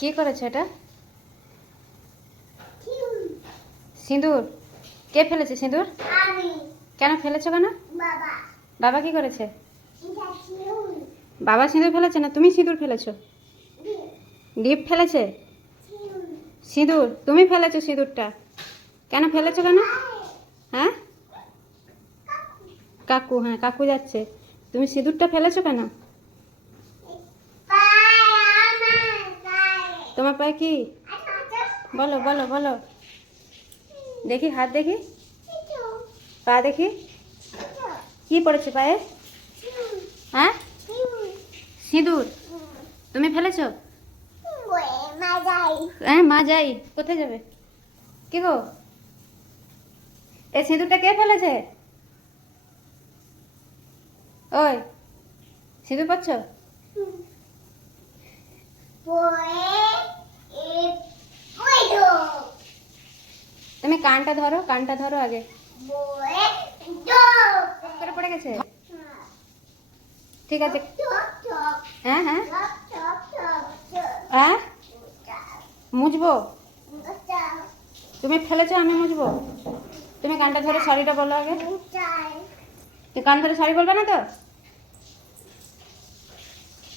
কি করেছে এটা? সিঁদুর? কে ফেলেছে সিঁদুর? আমি। কেন ফেলেছো কেন? বাবা। বাবা কি করেছে? এটা ছিল। বাবা সিঁদুর ফেলেছে না তুমি সিঁদুর ফেলেছো? দীপ ফেলেছে সিঁদুর? তুমি ফেলেছো সিঁদুরটা? কেন ফেলেছো কেন? হ্যাঁ কাকু, হ্যাঁ কাকু যাচ্ছে। তুমি সিঁদুরটা ফেলেছো কেন? তোমার পায়ে কি? বলো বলো বলো, দেখি হাত দেখি, পা দেখি, কি পড়েছে পায়ে? হ্যাঁ সিঁদুর তুমি ফেলেছো? হ্যাঁ মা যাই, কোথায় যাবে? কি গো, এই সিঁদুরটা কে ফেলেছে? ওই সিঁদুর পাচ্ছ? তুমি কানটা ধরো, কানটা ধরো আগে। করে পড়ে গেছে? ঠিক আছে। হ্যাঁ হ্যাঁ হ্যাঁ মুছবো? তুমি ফেলেছো আমি মুছবো? তুমি কানটা ধরে সরিটা বলো আগে। তুই কান ধরে সরি বলবে না তো?